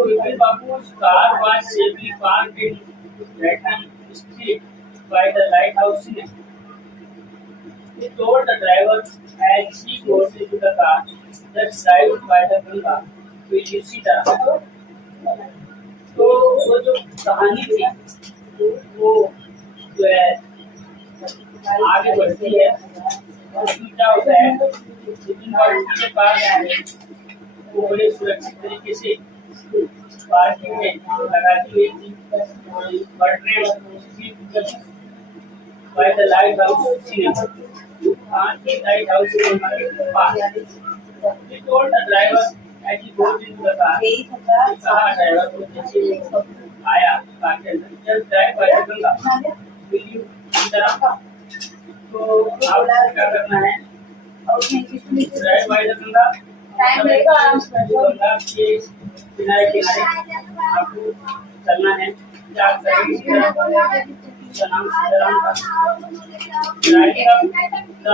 So Vipin Babu's car was safely parked in Ratnam Street by the lighthouse cinema. He told the driver as he got into the car, just drive by the Ganga, will you see the तो वो जो कहानी थी वो जो है आगे बढ़ती है उसमें क्या होता है जितनी बार के पास वो बड़े सुरक्षित तरीके से पार्किंग में लगा दी गई थी by the light house cinema light house cinema के पास he told the driver as he got into the car कहा ड्राइवर को जैसे आया कार के अंदर just drive by the Ganga will you तो आपको क्या करना है drive by the Ganga time लगेगा गंगा के किनारे किनारे आपको चलना है क्या उसका नाम सीताराम था driving up the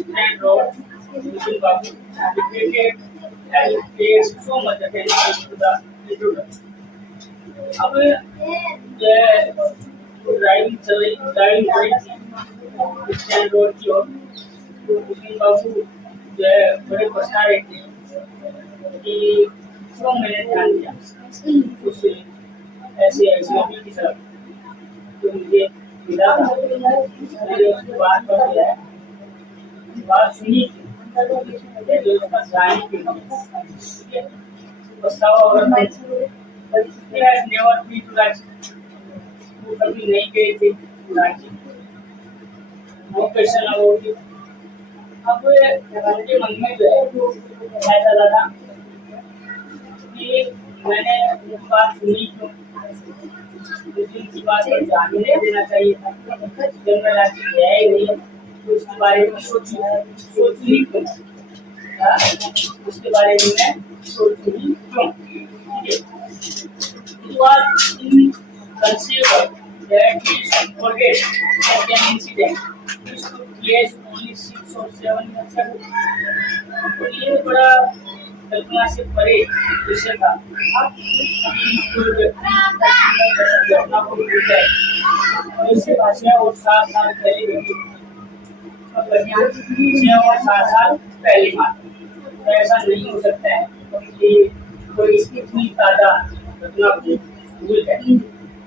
stand road Vipin Babu dedicated and paid so much attention to the intruder. अब ड्राइविंग हो रही थी स्टैंड रोड की ओर तो विपिन बाबू जो है बड़े पछता रहे थे कि क्यों मैंने ध्यान दिया उस ऐसे एक्सीडेंट की तरफ जो मुझे मिला था मैंने उसके बाद बात सुनी थी जो उसका गायन की पछतावा हो रहा था नेवर बी टू रांची वो कभी नहीं गए थे Ranchi no question about it अब उनके मन में जो है ऐसा लगा कि मैंने उनकी बात सुनी क्यों उनकी बात पर ध्यान नहीं देना चाहिए था जब मैं रांची गया ही नहीं तो उसके बारे में सोचूं क्यों उसके बारे में मैं सोचूं क्यों It was inconceivable that he should forget such an incident which took place only 6 or 7 years ago. तो ये बड़ा कल्पना से परे विषय था घटना को भूल जाए इससे 6 और 7 साल पहले घटी 6 और 7 साल पहले बात तो ऐसा नहीं हो सकता है कि कोई इतनी ताजा घटना को भूल जाए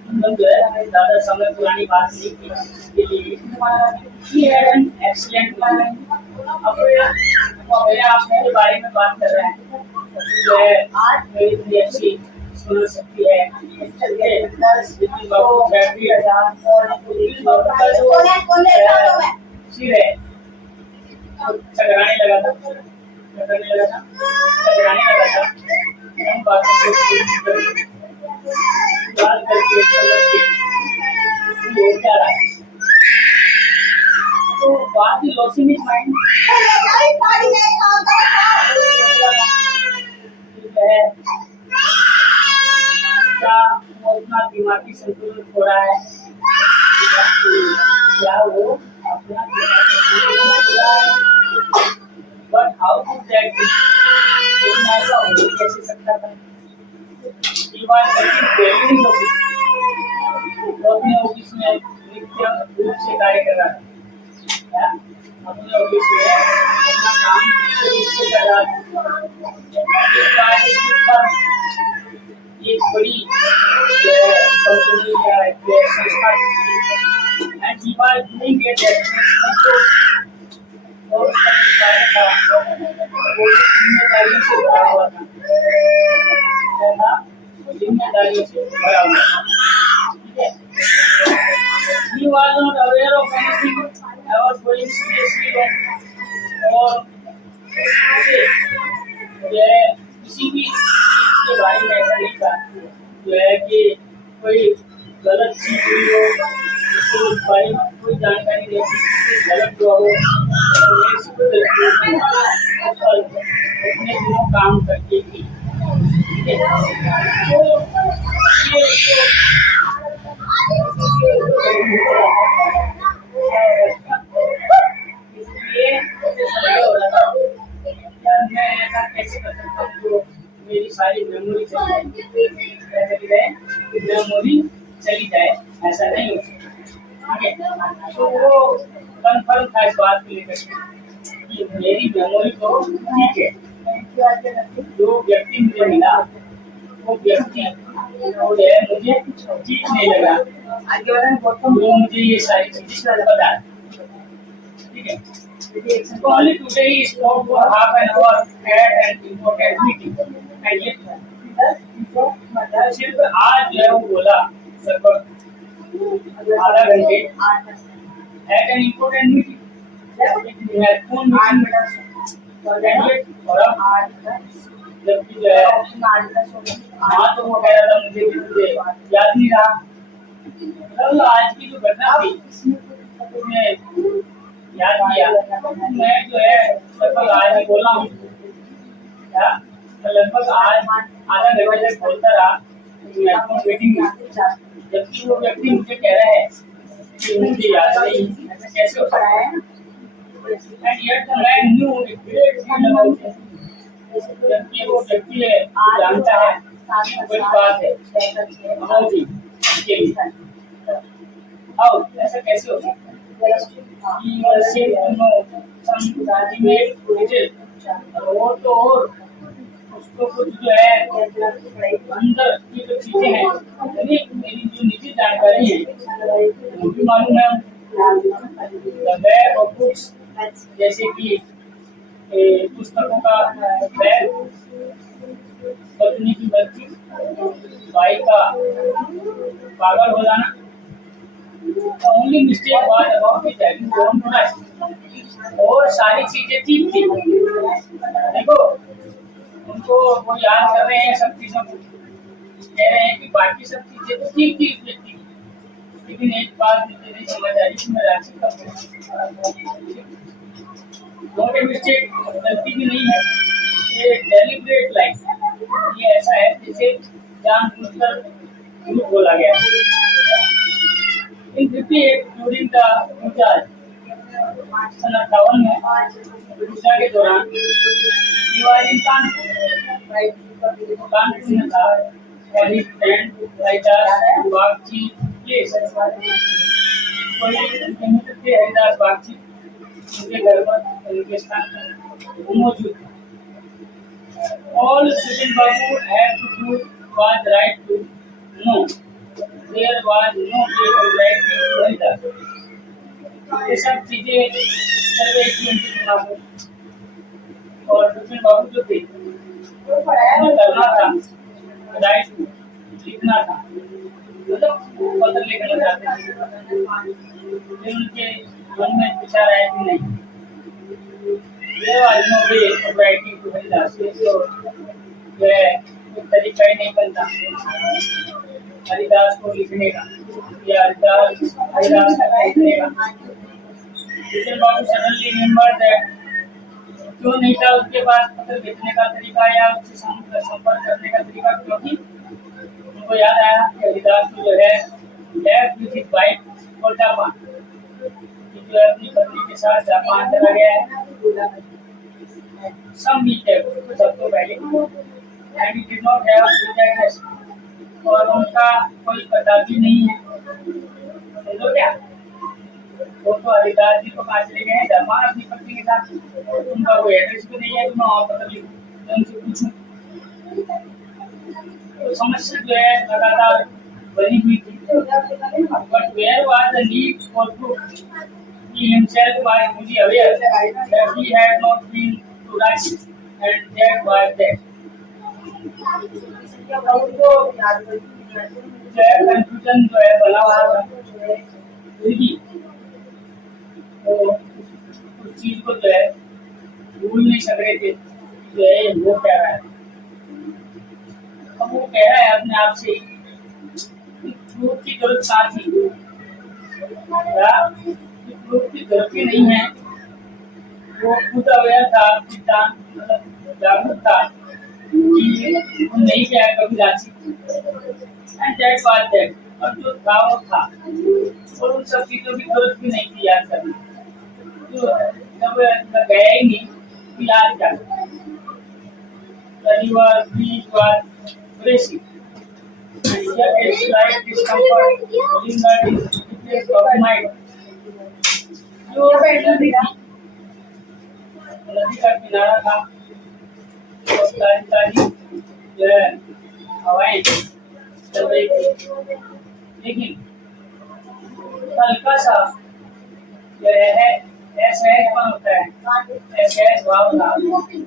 मतलब जो है ज़्यादा समय पुरानी बात नहीं की इसके लिए एक्सीलेंट अब आपके बारे में बात कर रहे हैं जो है मेरी इतनी अच्छी सुन सकती है विपिन बाबू बैटरी सिर है चकराने लगा था हम बातों को बात करके समझ के हो क्या रहा है तो बात ही लॉसिमिक माइंड है क्या वो अपना दिमागी संतुलन खो रहा है क्या वो अपना दिमागी संतुलन खो रहा है बट हाउ टू दैट ऐसा हो कैसे सकता था अपने ऑफिस में नित्य रूप से कार्य कर रहा है अपने ऑफिस में अपना काम नित्य रूप से कर रहा है एक बड़ी कंपनी या संस्था and he was doing it और उसका कार्य था वो जिम्मेदारियों से भरा हुआ था जिम्मेदारियों से भरा हुआ ठीक है he was not aware of anything I was going seriously wrong और किसी भी चीज के बारे में ऐसा नहीं था जो है कि कोई गलत चीज हुई हो उसके बारे में कोई जानकारी नहीं गलत हुआ हो अपने दिनों काम करके भी मेरी सारी मेमोरी चली जाए, मेमोरी चली जाए, ऐसा नहीं हो सकता। ठीक है, तो वो कंफर्म था इस बात को लेकर के कि मेरी मेमोरी तो ठीक है, जो व्यक्ति मुझे मिला वो व्यक्ति जो है मुझे ठीक नहीं लगा, वो मुझे ये सारी चीजें बता। ठीक है, only today he spoke for half an hour at an important meeting, and yet सिर्फ आज जो है वो बोला लगभग आधा घंटे at an important meeting, महत्वपूर्ण मीटिंग, और अब जबकि जो है हाँ तो वो कह रहा था मुझे याद नहीं रहा। मतलब आज की जो घटना थी उसने याद किया, मैं जो है लगभग आज ही बोला हूँ क्या, लगभग आज आधा घंटे तक बोलता रहा मीटिंग में, जबकि वो व्यक्ति मुझे कह रहा है कि मुझे याद नहीं, ऐसा कैसे हो सकता है। And yet the man knew a great deal about it, जबकि वो व्यक्ति है जानता है बड़ी बात है अबाउट हिम के लिए। हाउ, ऐसा कैसे हो सकता है। He was said to know some ultimate riches, और तो और उसको कुछ जो है अंदर की जो चीजें हैं, यानी मेरी जो निजी जानकारी है वो भी मालूम है। बैग और बुक्स, जैसे कि पुस्तकों का बैग, पत्नी की बत्ती, भाई का पागल हो जाना। The only mistake was about the driving phone tonight, और सारी चीजें ठीक थी। देखो उनको वो याद कर रहे हैं सब चीजों को, कह रहे हैं कि बाकी सब चीजें तो ठीक थी उस व्यक्ति की, लेकिन एक बात मुझे नहीं समझ आ रही कि मैं रांची कब नॉट ए मिस्टेक, गलती भी नहीं है, ये डेलिब्रेट लाइक, ये ऐसा है जैसे जानबूझकर झूठ बोला गया। इन 58 ड्यूरिंग द रिचार्ज, सन 58 में रिचार्ज के दौरान दीवारी कानपुर में था, और ही फ्रेंड हरिदास बागची प्लेस, कोई मित्र थे हरिदास बागची, उनके घर पर उनके स्थान पर वो मौजूद था। All Sujan Babu had to do was right to know. There was no way to write to Haridas. ये सब चीजें चल रही थी उनके दिमाग में, और सुजन बाबू जो थे उन्हें करना था राइट टू, लिखना था, मतलब पत्र लिखना चाहते थे, लेकिन उनके मन में विचार आया कि नहीं, ये वालों के राइटिंग टू हरिदास जो है तरीका ही नहीं बनता हरिदास को लिखने का, या हरिदास का लिखने का। सुजन बाबू सडनली रिमेंबर दैट, क्यों नहीं था उसके पास पत्र लिखने का तरीका या उससे संपर्क करने का तरीका, क्योंकि उनको याद आया कि हरिदास को जो है लेफ्ट विद हिज वाइफ और जापान, जो है अपनी पत्नी के साथ जापान चला गया है some week ago, कुछ हफ्तों पहले, and he did not have good address, और उनका कोई पता भी नहीं है। समझो क्या, वो तो हरिदास जी को कहाँ चले गए हैं जापान अपनी पत्नी के साथ, उनका कोई एड्रेस भी नहीं है, तो मैं वहाँ पता लिखूं उनसे पूछूं। तो समस्या जो है लगातार बनी हुई थी, but where was the need for proof? He himself was fully aware that he had not been to Ranchi, and that was that. उनको जो है कंफ्यूजन जो है बना हुआ था, फिर भी वो उस चीज को जो है भूल नहीं सक रहे थे, जो है वो कह रहा है। अब वो कह रहा है अपने आप से प्रूफ की जरूरत क्या थी, प्रूफ की जरूरत ही नहीं है, वो खुद अवेयर था, मतलब जागरूक था कि वो नहीं गया कभी Ranchi, and that was that, और जो था वो था, और उन सब चीजों की जरूरत भी नहीं थी याद करने, तो जब गया ही नहीं तो याद क्या, the river breeze was bracing, and yet a slight discomfort lingered in the place of mind. जो नदी का किनारा था, और ताजी ताजी जो है हवाएं चल रही थी, लेकिन हल्का सा जो है असहजपन होता है, असहज भाव था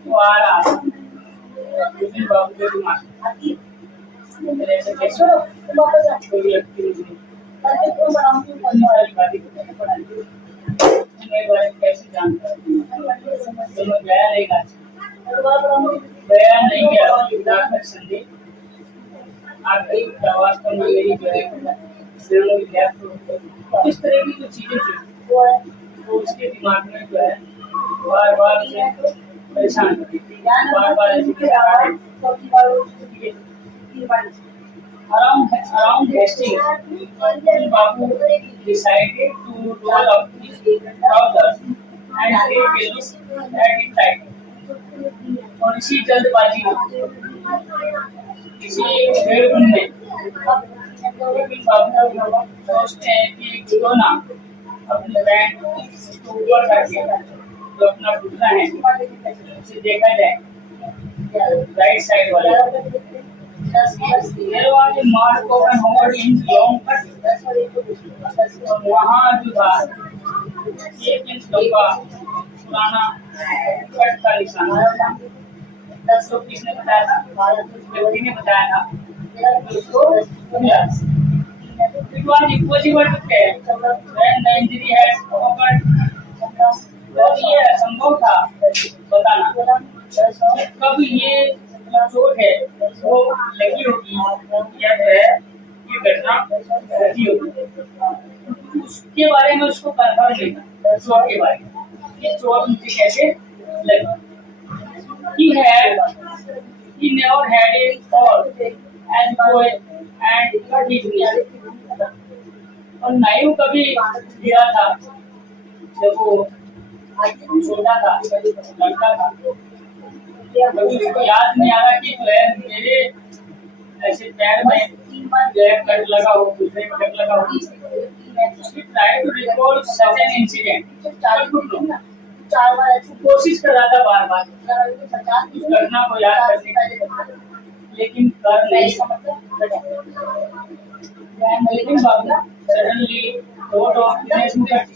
वो आ रहा था विपिन बाबू के दिमाग में। ऐसे कैसे कोई व्यक्ति कैसे जानता है दोनों गया रहेगा, गया नहीं गया डॉक्टर संदीप आपकी वास्तव में मेरी जो है इस तरह की जो चीजें थी तो उसके दिमाग में जो है बार बार उसे परेशान करती थी, बार बार around Hastings, Babu decided to roll up his trousers and take a look at it tight. और इसी जल्दबाजी में इसी भेड़गुन में लेकिन बाबू सोचते हैं कि क्यों ना अपनी पैंट को ऊपर करके जो अपना घुटना है उसे देखा जाए राइट साइड वाले। There was a mark of an homeward inch long cut, और वहाँ जो था 1 इंच लंबा पुराना कट का निशान। तो किसने बताया था? व्यक्ति ने बताया था उसको मिला। It was impossible to tell when the injury had occurred, और ये असंभव था बताना कब ये चोट है वो लगी होगी या जो है ये घटना घटी होगी, उसके बारे में उसको कंफर्म नहीं था चोट के बारे में, ये चोट मुझे कैसे लगी। He never had a fall as boy and cut his knee, और ना ही वो कभी गिरा था जब वो छोटा था लड़का था, कभी उसको याद नहीं आ रहा कि जो है मेरे ऐसे पैर में जो है कट लगा हो, दूसरे में कट लगा हो। He tried to recall such an incident, कोशिश कर रहा था बार बार उस घटना को याद करने की, लेकिन कर नहीं सकता। लेकिन बाबू suddenly thought of Dinesh Mukherjee,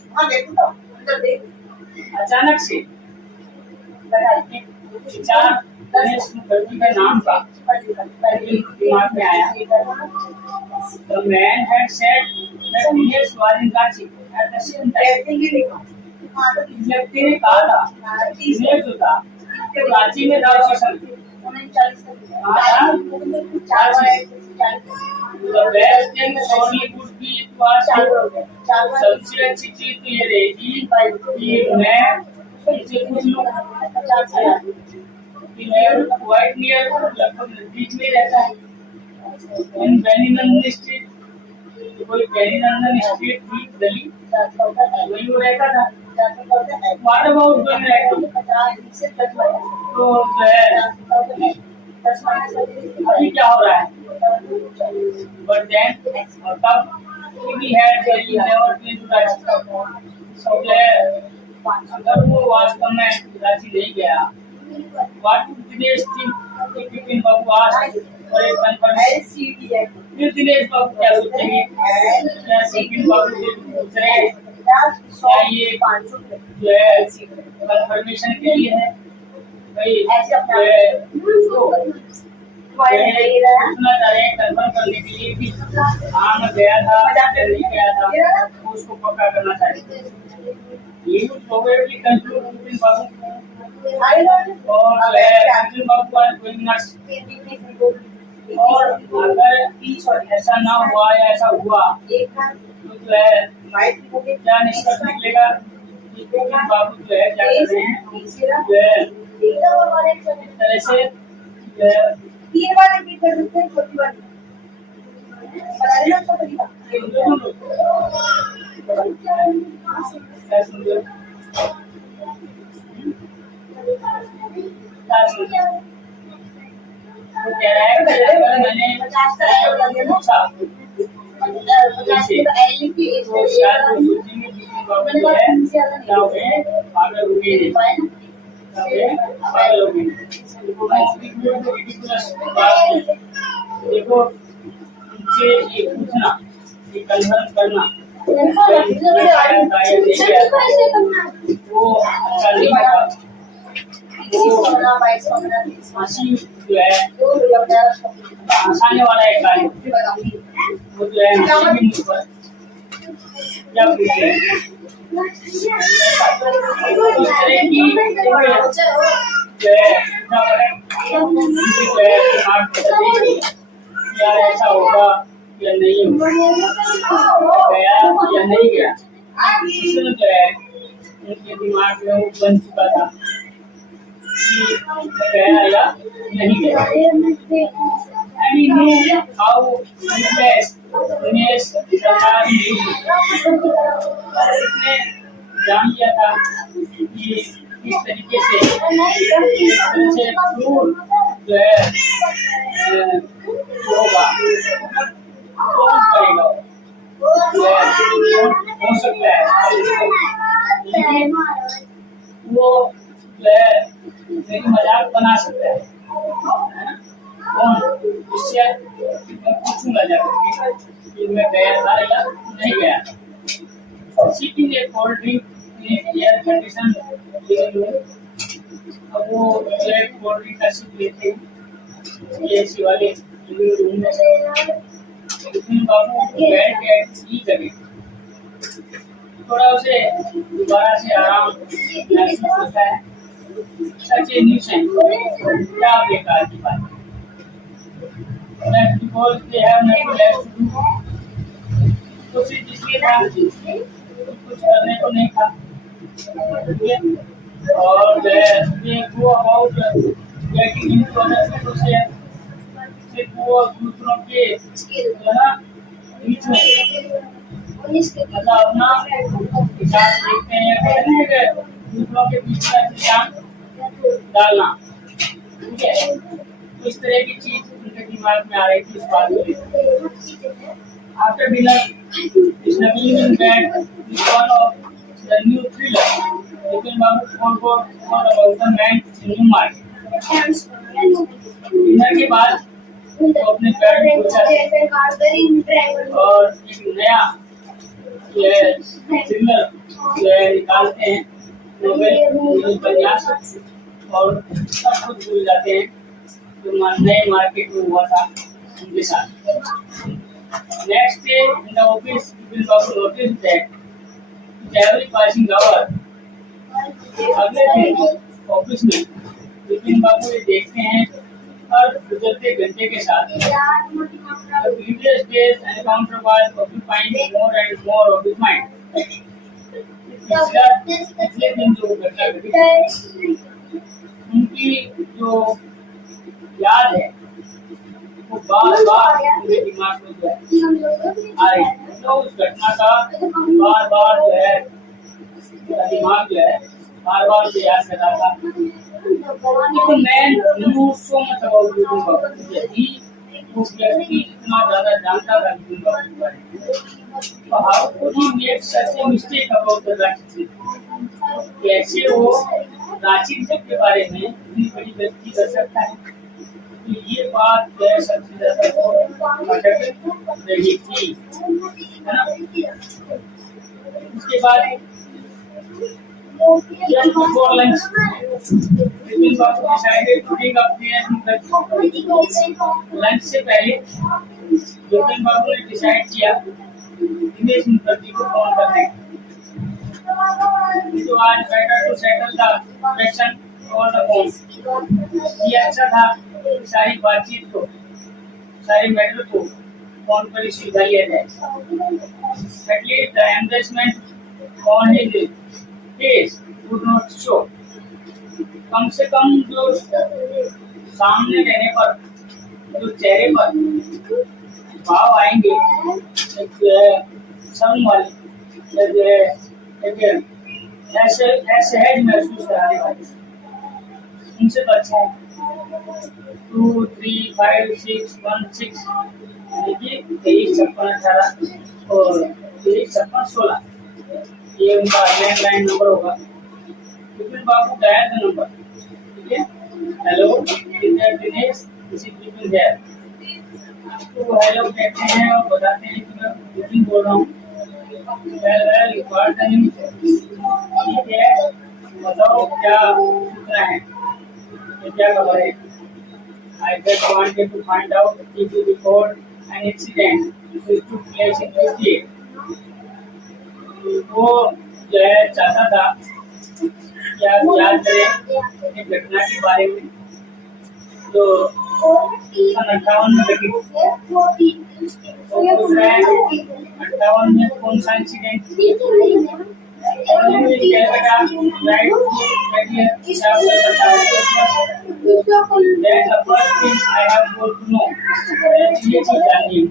अचानक से विचार दिनेश मुखर्जी के नाम का दिमाग में आया। The man had said that Dinesh was in Ranchi at the same time. व्यक्ति ने कहा था दिनेश जो था रांची में था उसी समय। The best thing surely would be to ask you, सबसे अच्छी चीज तो ये रहेगी कि मैं इसे पूछ लूं कि मैं क्वाइट नियर लगभग नजदीक में रहता है इन बेनीनंदन स्ट्रीट, कोई बेनीनंदन स्ट्रीट थी गली वही वो रहता था। What about going right to? तो जो है अभी क्या हो रहा है? But then और तब we had really never been to Ranchi, so अगर वो वास्तव में रांची नहीं गया, what would Dinesh think if Vipin Babu asked for a confirmation? फिर दिनेश बाबू क्या सोचेंगे? क्या विपिन बाबू से पूछ रहे हैं क्या ये जो है कंफर्मेशन के लिए है भाई जो है उसको पूछना चाह रहे हैं कंफर्म करने के लिए कि हाँ मैं गया था नहीं गया था, उसको पक्का करना चाहिए। ये प्रोबेबली कंक्लूड विपिन बाबू और विपिन बाबू का गोइंग नट्स, और अगर ऐसा ना हुआ या ऐसा हुआ तो जो है क्या निष्कर्ष निकलेगा? विपिन बाबू जो है क्या कर रहे हैं जो है इस तरह से जो है पूछा जैसे तो शायद वो सोचेंगे बिपिन बाबू जो है क्या हुए पागल हो गए पागल हो गए। रिडिकुलस बात है। देखो उनसे ये पूछना ये कंफर्म करना आया था या नहीं आया था, वो अच्छा नहीं लगा। हंसी जो है हंसाने वाला एक कार्य वो जो है हंसी भी मुझ पर क्या पूछते हैं उस तरह की जो है जो है दिमाग में चलेगी यार ऐसा होगा या नहीं होगा गया या नहीं गया इसमें जो है उनके दिमाग में वो बन चुका था कि गया या नहीं गया। And he knew how useless Dinesh सरकार नहीं थी। और उसने जान लिया था कि इस तरीके से क्रूर जो है होगा कौन करेगा जो है हो सकता है लेकिन वो जो है मेरी मजाक बना सकता है ना कौन इससे मैं पूछूंगा जाकर कि मैं गया था या नहीं गया। Sipping a cold drink in an air conditioned living room, अब वो जो है कोल्ड ड्रिंक का सिप लेते हैं एसी वाले लिविंग रूम में बिपिन बाबू बैठ गए की जगह थोड़ा उसे दोबारा से आराम महसूस होता है। सच ए न्यूसेंस क्या बेकार की बात है। That's because they have nothing left to do. कोशिश इसलिए था कुछ करने को नहीं था और they go about getting into other people's share सिर्फ वो दूसरों के जो है ना बीच में मतलब अपना विचार देखते हैं कहते हैं कि दूसरों के बीच में विचार डालना ठीक है। तो इस तरह की चीज उनके दिमाग में आ रही थी इस बात में। After dinner, snuggling in bed with one of the new thriller, Vipin Babu thought about the man in New Market. Dinner के बाद वो अपने बेड में और एक नया जो है थ्रिलर जो है निकालते हैं नोवेल उपन्यास और सब कुछ भूल जाते हैं जो नए मार्केट में हुआ था उनके साथ। Next day in the office, Vipin Babu noticed that every passing hour, अगले दिन ऑफिस में विपिन बाबू ये देखते हैं हर गुजरते घंटे के साथ the previous days encounter was occupying more and more of his mind. पिछले दिन जो घटना घटी उनकी जो याद है वो बार बार उनके दिमाग में जो है आ रही तो उस घटना का बार बार जो है दिमाग जो है बार बार उसे याद कर रहा था। तो man knew so much about Vipin Babu यदि उस व्यक्ति इतना ज्यादा जानता था Vipin Babu के बारे में तो how could he make such a mistake about the Ranchi trip? कैसे वो रांची ट्रिप के बारे में इतनी बड़ी गलती कर सकता है। तो ये बात जो है सबसे ज्यादा भटक रही थी है ना। उसके बाद just before lunch, Vipin Babu decided to take up the lunch से पहले विपिन बाबू ने डिसाइड किया दिनेश मुखर्जी को फोन करने तो आज better to settle the question over the phone। ये अच्छा था सारी बातचीत को सारी मैटर को फोन पर ही सुलझा लिया जाए। At least the embarrassment on his face would not show। कम से कम जो सामने रहने पर जो चेहरे पर भाव आएंगे एक शर्म वाले एक ऐसे असहज महसूस कराने वाले उनसे तो अच्छा है 2 3 5 6 1 6 यानी कि 23 56 18 और 23 56 16 ये उनका लैंडलाइन नंबर होगा। Vipin Babu dial the number. ठीक है, hello dear Dinesh, this is Vipin here. तो हेलो कहते हैं और बताते हैं कि मैं विपिन बोल रहा हूँ। Well what the news. ठीक है, बताओ क्या सूचना है, ये क्या खबर है। I just wanted to find out if you report an incident which took place in your state. वो जो है चाहता था कि आप याद करें एक घटना के बारे में जो सन 58 में घटी। तो पूछ रहे हैं 58 में कौन सा incident. Calcutta right That's the first thing I have got to know. ये चीज जाननी है।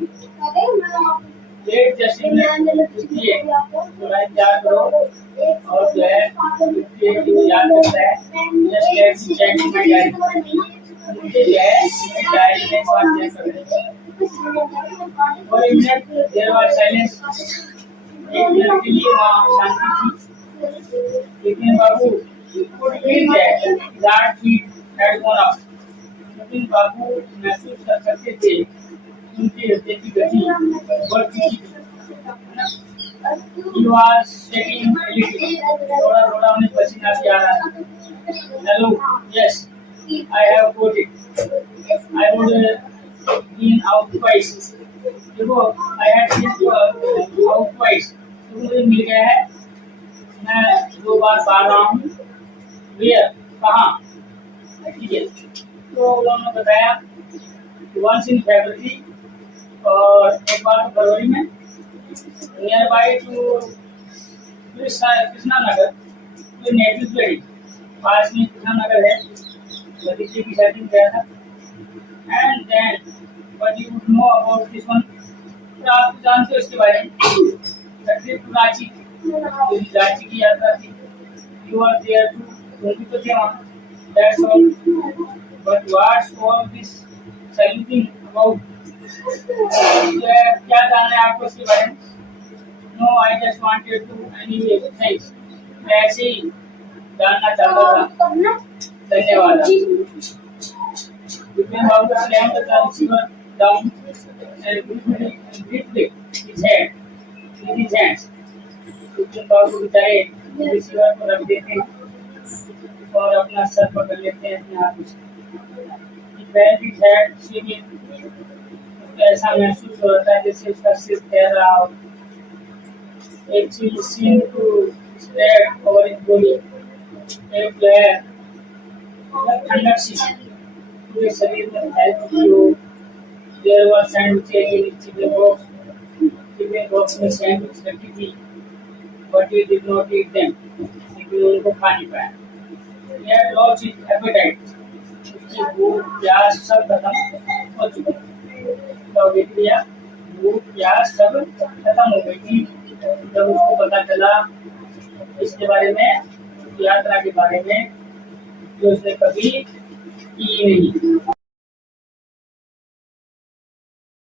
डेट जस्ट इसलिए थोड़ा इंतजार करो और जो है ये याद करता है just let's check my diary. मुझे जो है डायरी में बात चेक कर रहे हैं। For a minute there was silence. एक मिनट के लिए वहाँ शांति थी। लेकिन बाबू could feel that heat had gone up. लेकिन बाबू महसूस कर सकते थे उनके हृदय की गति बढ़ चुकी थी। He was shaking a little. थोड़ा थोड़ा उन्हें पसीना भी आ रहा था। Hello, yes, I have got it. I would been out twice. देखो, I had been out twice. तो मुझे मिल गया है। मैं 2 बार बाहर रहा हूँ। Where? कहाँ? ठीक है, तो उन्होंने बताया once in February और एक बार फरवरी में near by two Krishna Nagar तो नेटिव वेडिंग पास में कृष्णा नगर है, भतीजे की शादी में गया था। And then what you would know about this one, तो आप जानते हो इसके बारे में। ट्रिप टू रांची, रांची की यात्रा थी। यू आर देयर टू, तुम भी तो थे वहाँ। That's all. But what's all this saluting about? क्या जानना है आपको इसके बारे में? No, I just wanted to anyway. Thanks. मैं ऐसे ही जानना चाहता था। धन्यवाद। विपिन बाबू slammed the receiver down and briefly his head with his hands. Vipin बाबू बेचारे रिसीवर को रख देते हैं और अपना सर पकड़ लेते हैं अपने हाथों से। ऐसा महसूस हो रहा है जैसे उसका सिर तैर रहा हो। एक चीज seen to spread over his body, एक जो है ठंडक सी पूरे शरीर में फैल चुकी हो। There were sandwiches in chicken box में सैंडविच रखी थी, but he did not eat them, लेकिन उनको खा नहीं पाया। He had lost his appetite. उसकी भूख प्यास सब खत्म हो चुकी थी। तो बेटिया भूख प्यास सब खत्म हो गई थी जब उसको पता चला इसके बारे में, यात्रा के बारे में जो उसने कभी की नहीं।